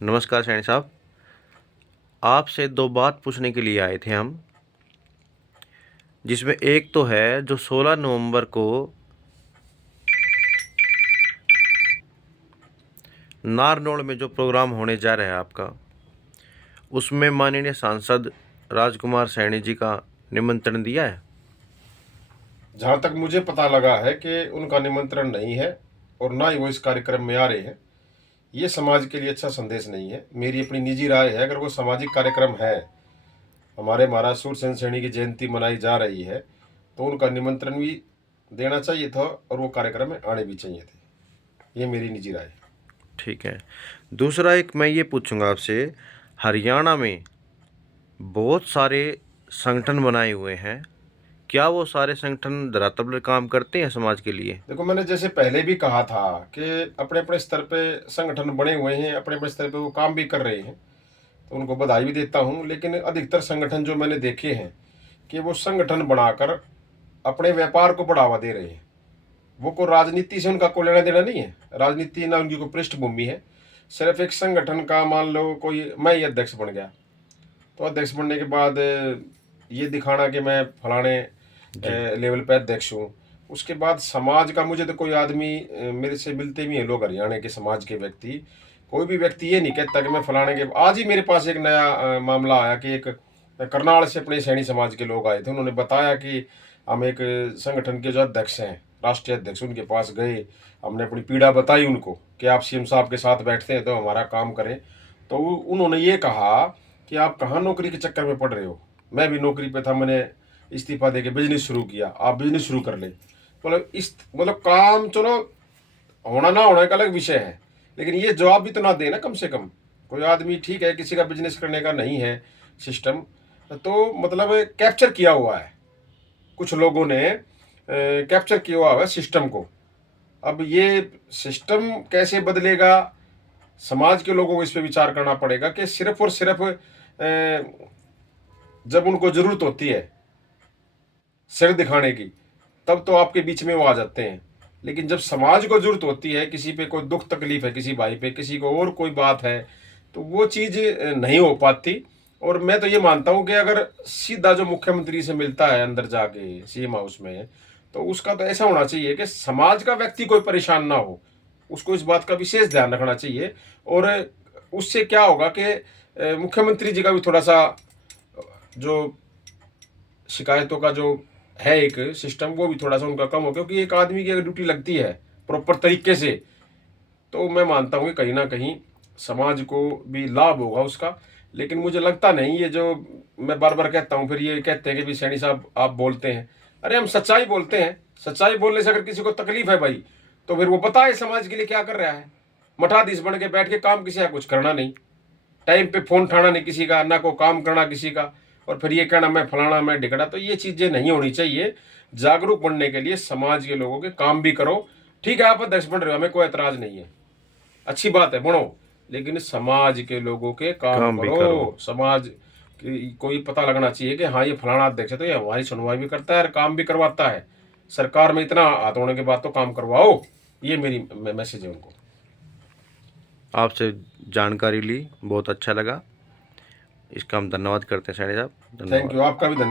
नमस्कार सैनी साहब, आपसे दो बात पूछने के लिए आए थे हम, जिसमें एक तो है जो 16 नवंबर को नारनौल में जो प्रोग्राम होने जा रहा है आपका, उसमें माननीय सांसद राजकुमार सैनी जी का निमंत्रण दिया है। जहाँ तक मुझे पता लगा है कि उनका निमंत्रण नहीं है और ना ही वो इस कार्यक्रम में आ रहे हैं। ये समाज के लिए अच्छा संदेश नहीं है। मेरी अपनी निजी राय है, अगर वो सामाजिक कार्यक्रम है, हमारे महाराज सूरसेन सैनी की जयंती मनाई जा रही है, तो उनका निमंत्रण भी देना चाहिए था और वो कार्यक्रम में आने भी चाहिए थे। ये मेरी निजी राय है। ठीक है। दूसरा एक मैं ये पूछूंगा आपसे, हरियाणा में बहुत सारे संगठन बनाए हुए हैं, क्या वो सारे संगठन धरातल पर काम करते हैं समाज के लिए? देखो, मैंने जैसे पहले भी कहा था कि अपने अपने स्तर पे संगठन बने हुए हैं, अपने अपने स्तर पे वो काम भी कर रहे हैं, तो उनको बधाई भी देता हूँ। लेकिन अधिकतर संगठन जो मैंने देखे हैं कि वो संगठन बनाकर अपने व्यापार को बढ़ावा दे रहे हैं। वो को राजनीति से उनका कोई लेना देना नहीं है। राजनीति ना उनकी कोई पृष्ठभूमि है। सिर्फ एक संगठन का, मान लो कोई मैं ही अध्यक्ष बन गया, तो अध्यक्ष बनने के बाद ये दिखाना कि मैं फलाने जी। लेवल पे अध्यक्ष हूँ। उसके बाद समाज का, मुझे तो कोई आदमी, मेरे से मिलते भी हैं लोग हरियाणा के समाज के व्यक्ति, कोई भी व्यक्ति ये नहीं कहता कि मैं फलाने के। आज ही मेरे पास एक नया मामला आया कि एक करनाल से अपने सैनी समाज के लोग आए थे। उन्होंने बताया कि हम एक संगठन के जो अध्यक्ष हैं, राष्ट्रीय अध्यक्ष, उनके पास गए। हमने अपनी पीड़ा बताई उनको कि आप सीएम साहब के साथ बैठते हैं तो हमारा काम करें। तो उन्होंने ये कहा कि आप कहाँ नौकरी के चक्कर में पड़ रहे हो, मैं भी नौकरी पे था, मैंने इस्तीफा देके बिजनेस शुरू किया, आप बिजनेस शुरू कर ले। मतलब काम चलो, होना ना होना एक अलग विषय है, लेकिन ये जवाब भी तो ना देना कम से कम। कोई आदमी, ठीक है, किसी का बिजनेस करने का नहीं है सिस्टम, तो मतलब कैप्चर किया हुआ है, कुछ लोगों ने कैप्चर किया हुआ है सिस्टम को। अब ये सिस्टम कैसे बदलेगा, समाज के लोगों को इस पे विचार करना पड़ेगा कि सिर्फ और सिर्फ जब उनको जरूरत होती है सिर दिखाने की, तब तो आपके बीच में वो आ जाते हैं। लेकिन जब समाज को जरूरत होती है, किसी पे कोई दुख तकलीफ है, किसी भाई पे, किसी को और कोई बात है, तो वो चीज़ नहीं हो पाती। और मैं तो ये मानता हूँ कि अगर सीधा जो मुख्यमंत्री से मिलता है अंदर जाके सीएम हाउस में, तो उसका तो ऐसा होना चाहिए कि समाज का व्यक्ति कोई परेशान ना हो, उसको इस बात का विशेष ध्यान रखना चाहिए। और उससे क्या होगा कि मुख्यमंत्री जी का भी थोड़ा सा जो शिकायतों का जो है एक सिस्टम, वो भी थोड़ा सा उनका कम हो, क्योंकि एक आदमी की अगर ड्यूटी लगती है प्रॉपर तरीके से, तो मैं मानता हूँ कि कहीं ना कहीं समाज को भी लाभ होगा उसका। लेकिन मुझे लगता नहीं, ये जो मैं बार बार कहता हूँ, फिर ये कहते हैं कि भी सैनी साहब आप बोलते हैं। अरे हम सच्चाई बोलते हैं। सच्चाई बोलने से अगर किसी को तकलीफ है भाई, तो फिर वो बताए समाज के लिए क्या कर रहा है। मठाधीश बन के बैठ के काम किसी का कुछ करना नहीं, टाइम पे फोन उठाना नहीं किसी का, ना को काम करना किसी का, और फिर ये कहना मैं फलाना मैं ढिकड़ा। तो ये चीजें नहीं होनी चाहिए। जागरूक बनने के लिए समाज के लोगों के काम भी करो। ठीक है, आप अध्यक्ष बन रहे हो, हमें कोई एतराज नहीं है, अच्छी बात है, बनो, लेकिन समाज के लोगों के काम काम भी करो। करो। समाज को ये पता लगना चाहिए कि हाँ ये फलाना अध्यक्ष है, तो ये हमारी सुनवाई भी करता है और काम भी करवाता है। सरकार में इतना हाथ होने के बाद तो काम करवाओ। ये मेरी मैसेज है उनको। आपसे जानकारी ली, बहुत अच्छा लगा। इसका हम धन्यवाद करते हैं सैनी साहब, थैंक धन्यवाद। यू, आपका भी धन्यवाद।